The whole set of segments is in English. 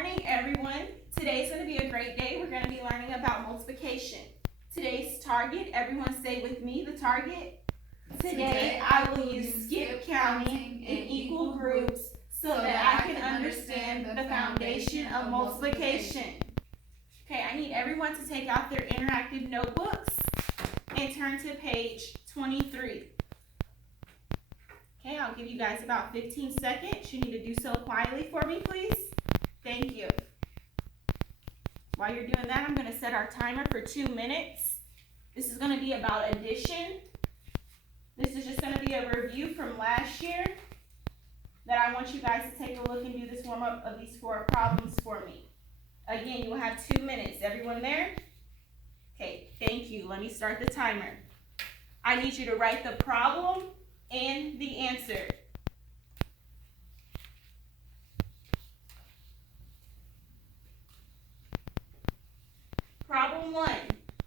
morning, everyone. Today is going to be a great day. We're going to be learning about multiplication. Today's target, everyone say with me the target. Today I will use skip counting in equal groups so that I can understand the foundation of multiplication. Okay, I need everyone to take out their interactive notebooks and turn to page 23. Okay, I'll give you guys about 15 seconds. You need to do so quietly for me, please. Thank you. While you're doing that, I'm going to set our timer for 2 minutes. This is going to be about addition. This is just going to be a review from last year that I want you guys to take a look and do this warm-up of these 4 problems for me. Again, you will have 2 minutes. Everyone there? Okay, thank you. Let me start the timer. I need you to write the problem and the answer. Problem 1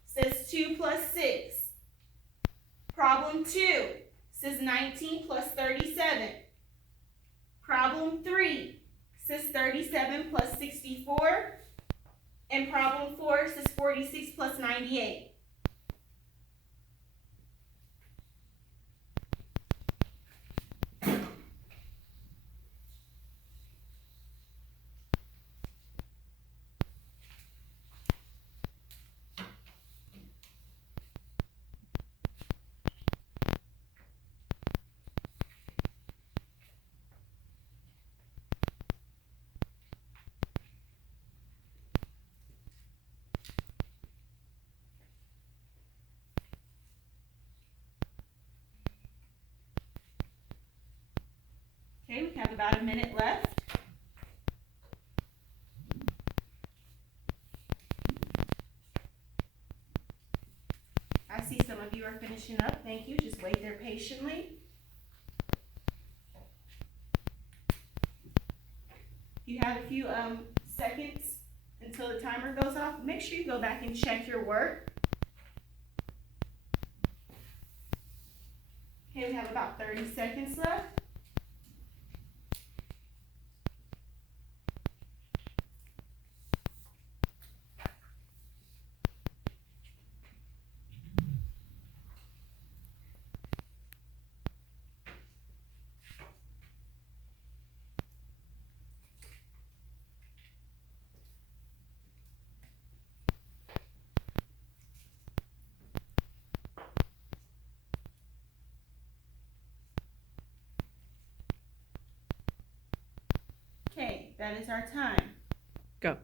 says 2 plus 6. Problem 2 says 19 plus 37. Problem 3 says 37 plus 64. And problem 4 says 46 plus 98. Okay, we have about a minute left. I see some of you are finishing up. Thank you. Just wait there patiently. You have a few seconds until the timer goes off. Make sure you go back and check your work. Okay, we have about 30 seconds left. Okay, that is our time. Go.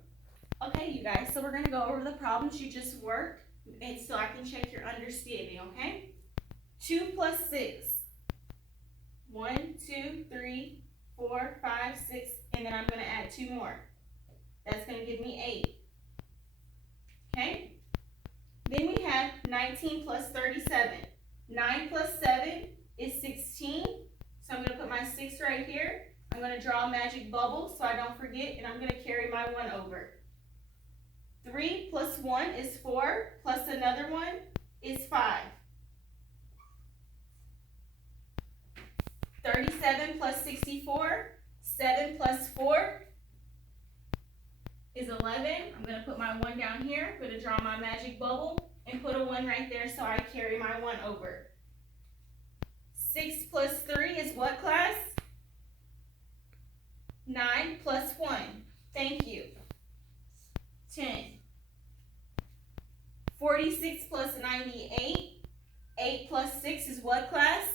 Okay, you guys, so we're going to go over the problems you just worked, and so I can check your understanding, okay? 2 plus 6. 1, 2, 3, 4, 5, 6, and then I'm going to add 2 more. That's going to give me 8. Okay? Then we have 19 plus 37. 9 plus 7 is 16, so I'm going to put my 6 right here. I'm going to draw a magic bubble so I don't forget, and I'm going to carry my 1 over. 3 plus 1 is 4, plus another 1 is 5. 37 plus 64, 7 plus 4 is 11. I'm going to put my 1 down here, I'm going to draw my magic bubble, and put a 1 right there so I carry my 1 over. 6 plus 3 is what, class? 9 plus 1. Thank you. 10. 46 plus 98. 8 plus 6 is what, class?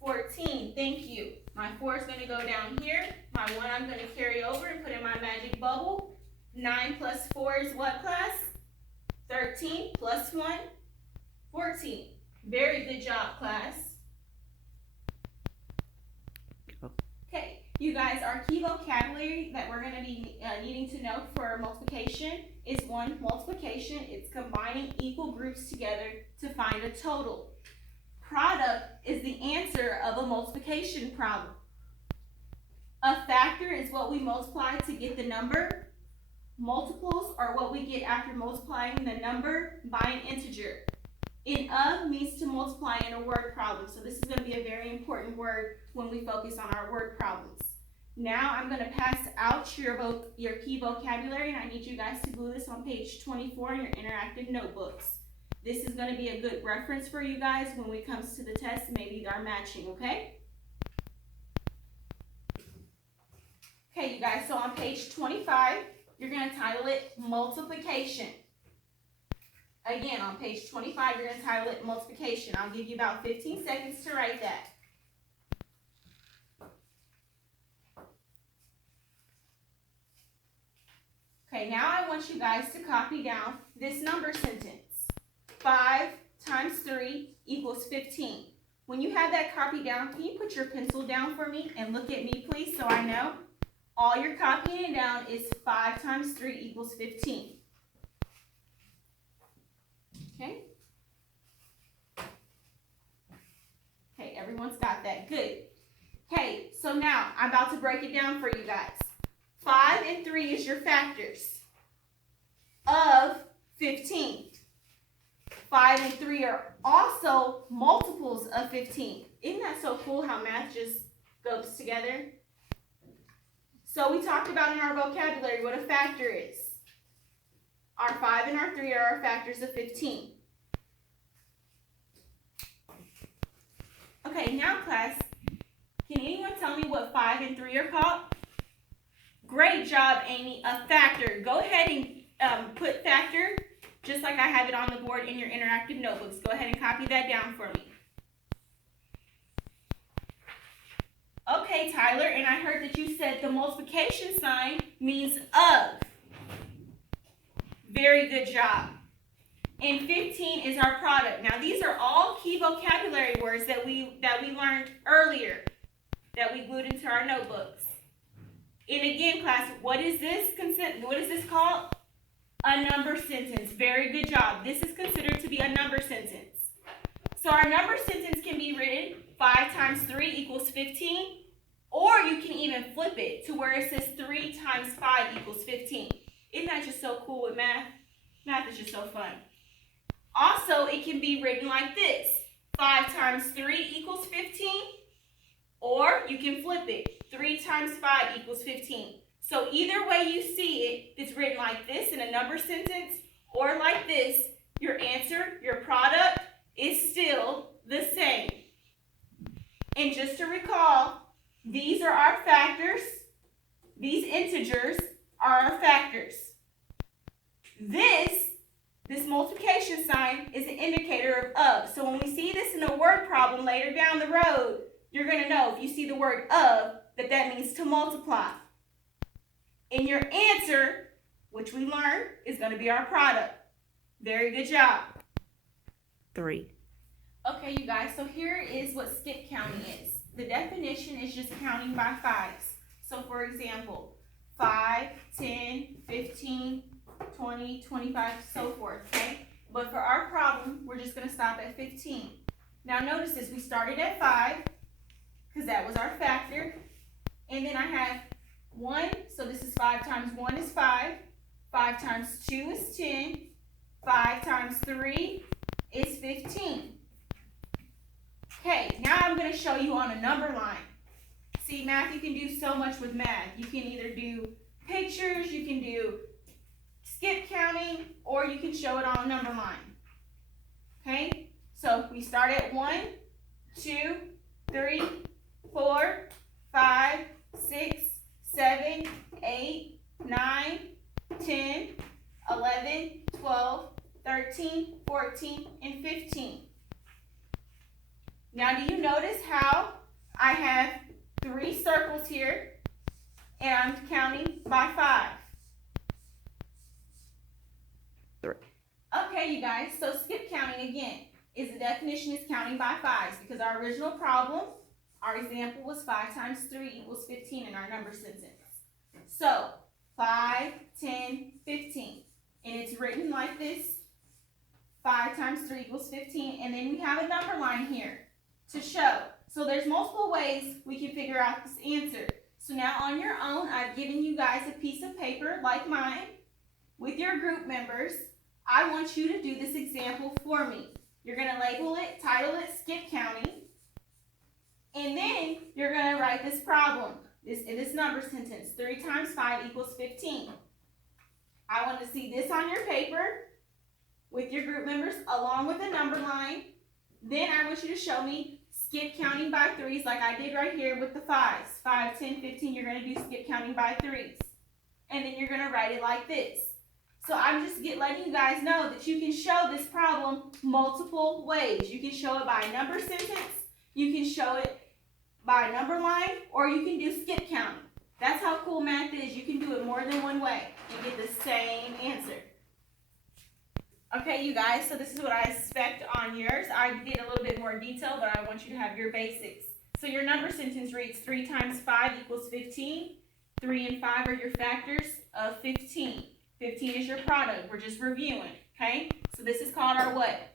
14. Thank you. My 4 is going to go down here. My 1 I'm going to carry over and put in my magic bubble. 9 plus 4 is what, class? 13 plus 1, 14. Very good job, class. Okay, you guys, our key vocabulary that we're going to be needing to know for multiplication is 1, multiplication. It's combining equal groups together to find a total. Product is the answer of a multiplication problem. A factor is what we multiply to get the number. Multiples are what we get after multiplying the number by an integer. Means to multiply in a word problem. So this is going to be a very important word when we focus on our word problems. Now I'm going to pass out your key vocabulary, and I need you guys to glue this on page 24 in your interactive notebooks. This is going to be a good reference for you guys when it comes to the test, maybe our matching, okay? Okay, you guys, so on page 25, you're going to title it multiplication. Again, on page 25, you're going to title it multiplication. I'll give you about 15 seconds to write that. Okay, now I want you guys to copy down this number sentence. 5 times 3 equals 15. When you have that copy down, can you put your pencil down for me and look at me, please, so I know? All you're copying it down is 5 times 3 equals 15. Okay? Okay, everyone's got that. Good. Okay, so now I'm about to break it down for you guys. 5 and 3 is your factors of 15. 5 and 3 are also multiples of 15. Isn't that so cool how math just goes together? So we talked about in our vocabulary what a factor is. Our 5 and our 3 are our factors of 15. Okay, now class, can anyone tell me what 5 and 3 are called? Great job, Amy. A factor. Go ahead and put factor, just like I have it on the board in your interactive notebooks. Go ahead and copy that down for me. Okay, Tyler, and I heard that you said the multiplication sign means of. Very good job. And 15 is our product. Now, these are all key vocabulary words that we learned earlier, that we glued into our notebooks. And again, class, what is this called? A number sentence. Very good job. This is considered to be a number sentence. So our number sentence can be written 5 times 3 equals 15, or you can even flip it to where it says 3 times 5 equals 15. Isn't that just so cool with math? Math is just so fun. Also, it can be written like this. 5 times 3 equals 15, or you can flip it. 3 times 5 equals 15. So either way you see it, it's written like this in a number sentence, or like this, your answer, your product, is still the same. And just to recall, these are our factors. These integers are our factors. This multiplication sign is an indicator of. So when we see this in a word problem later down the road, you're going to know if you see the word of, that means to multiply. And your answer, which we learned, is going to be our product. Very good job. 3. Okay, you guys, so here is what skip counting is. The definition is just counting by fives. So for example, 5, 10, 15, 20, 25, so forth, okay? But for our problem, we're just going to stop at 15. Now notice this, we started at 5, because that was our factor. And then I have 1, so this is 5 times 1 is 5. 5 times 2 is 10. 5 times 3 is 15. Okay, now I'm going to show you on a number line. See, math, you can do so much with math. You can either do pictures, you can do skip counting, or you can show it on a number line. Okay, so we start at 1, 2, 3, 4, 5, 6, 7, 8, 9, 10, 11, 12, 13, 14, and 15. Now, do you notice how I have 3 circles here and I'm counting by 5? 3. Okay, you guys, so skip counting again is the definition is counting by 5s because our original problem, our example was 5 times 3 equals 15 in our number sentence. So 5, 10, 15. And it's written like this. 5 times 3 equals 15. And then we have a number line here to show. So there's multiple ways we can figure out this answer. So now on your own, I've given you guys a piece of paper like mine with your group members. I want you to do this example for me. You're going to label it, title it, skip counting. And then you're going to write this problem. this number sentence. 3 times 5 equals 15. I want to see this on your paper with your group members along with a number line. Then I want you to show me skip counting by threes like I did right here with the 5s. 5, 10, 15, you're going to do skip counting by threes. And then you're going to write it like this. So I'm just letting you guys know that you can show this problem multiple ways. You can show it by a number sentence, you can show it by a number line, or you can do skip counting. That's how cool math is. You can do it more than one way and get the same answer. Okay, you guys, so this is what I expect on yours. I did a little bit more detail, but I want you to have your basics. So your number sentence reads 3 times 5 equals 15. 3 and 5 are your factors of 15. 15 is your product. We're just reviewing, okay? So this is called our what?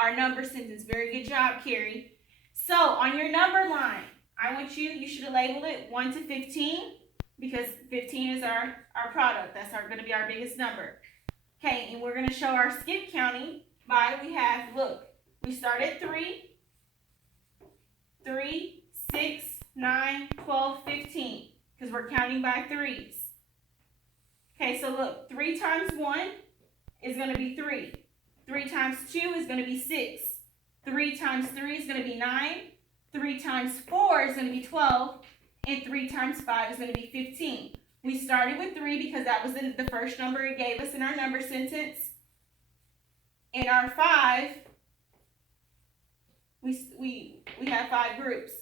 Our number sentence. Very good job, Carrie. So on your number line, I want you should have labeled it 1 to 15 because 15 is our product. That's going to be our biggest number. Okay, and we're going to show our skip counting by, we start at 3, 6, 9, 12, 15, because we're counting by threes. Okay, so look, 3 times 1 is going to be 3. 3 times 2 is going to be 6. 3 times 3 is going to be 9. 3 times 4 is going to be 12. And 3 times 5 is going to be 15. We started with 3 because that was the first number it gave us in our number sentence. In our 5, we have 5 groups.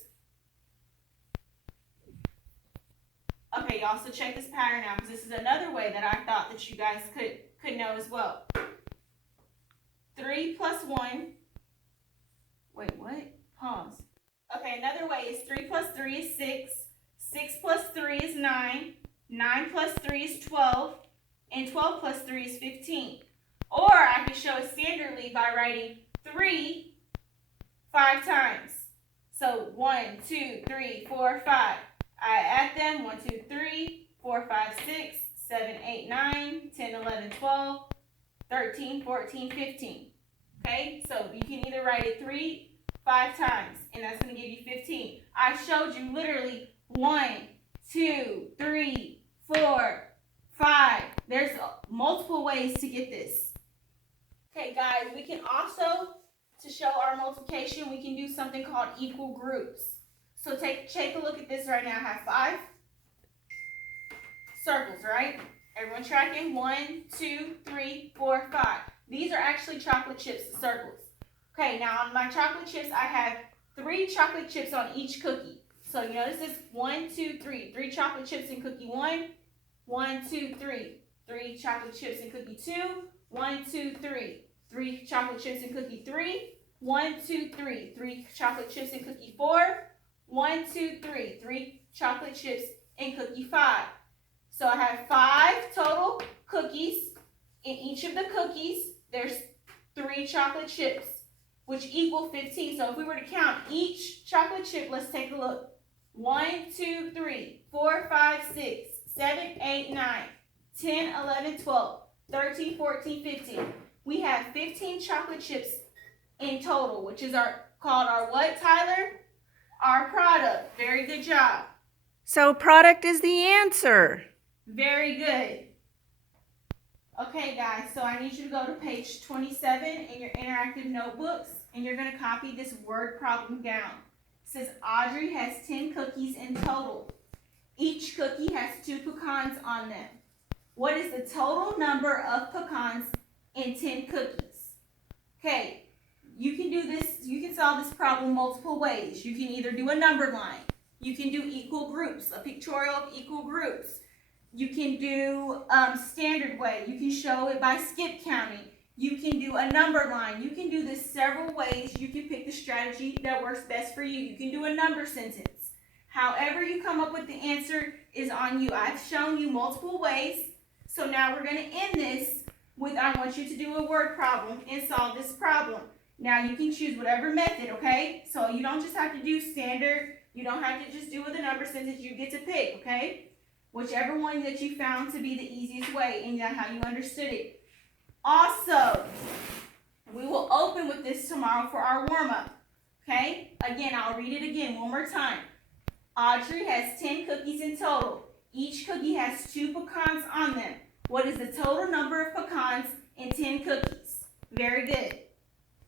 Okay, y'all, so check this pattern out because this is another way that I thought that you guys could know as well. 3 plus 1. Wait, what? Pause. Okay, another way is 3 plus 3 is 6. 6 plus 3 is 9. 9 plus 3 is 12, and 12 plus 3 is 15. Or I can show it standardly by writing 3 5 times. So 1, 2, 3, 4, 5. I add them 1, 2, 3, 4, 5, 6, 7, 8, 9, 10, 11, 12, 13, 14, 15. Okay, so you can either write it 3 5 times, and that's going to give you 15. I showed you literally 1, 2, 3, 4, 5. There's multiple ways to get this. Okay, guys, we can also, to show our multiplication, we can do something called equal groups. So take a look at this right now. I have 5 circles, right? Everyone tracking? 1, 2, 3, 4, 5. These are actually chocolate chips, the circles. Okay, now on my chocolate chips, I have 3 chocolate chips on each cookie. So you notice this 1, 2, 3. 3 chocolate chips in cookie 1. 1, 2, 3. 3 chocolate chips in cookie 2. 1, 2, 3. 3 chocolate chips in cookie 3. 1, 2, 3. 3 chocolate chips in cookie 4. 1, 2, 3. 3 chocolate chips in cookie 5. So I have 5 total cookies. In each of the cookies, there's 3 chocolate chips, which equal 15. So if we were to count each chocolate chip, let's take a look. 1, 2, 3, 4, 5, 6, 7, 8, 9, 10, 11, 12, 13, 14, 15. We have 15 chocolate chips in total, which is called our what, Tyler? Our product. Very good job. So product is the answer. Very good. Okay, guys, so I need you to go to page 27 in your interactive notebooks, and you're going to copy this word problem down. It says Audrey has 10 cookies in total. Each cookie has 2 pecans on them. What is the total number of pecans in 10 cookies? Okay, you can do this, you can solve this problem multiple ways. You can either do a number line. You can do equal groups, a pictorial of equal groups. You can do standard way. You can show it by skip counting. You can do a number line. You can do this several ways. You can pick the strategy that works best for you. You can do a number sentence. However you come up with the answer is on you. I've shown you multiple ways. So now we're going to end this with I want you to do a word problem and solve this problem. Now you can choose whatever method, okay? So you don't just have to do standard. You don't have to just do with a number sentence. You get to pick, okay? Whichever one that you found to be the easiest way and how you understood it. Also, we will open with this tomorrow for our warm-up, okay? Again, I'll read it again one more time. Audrey has 10 cookies in total. Each cookie has 2 pecans on them. What is the total number of pecans in 10 cookies? Very good.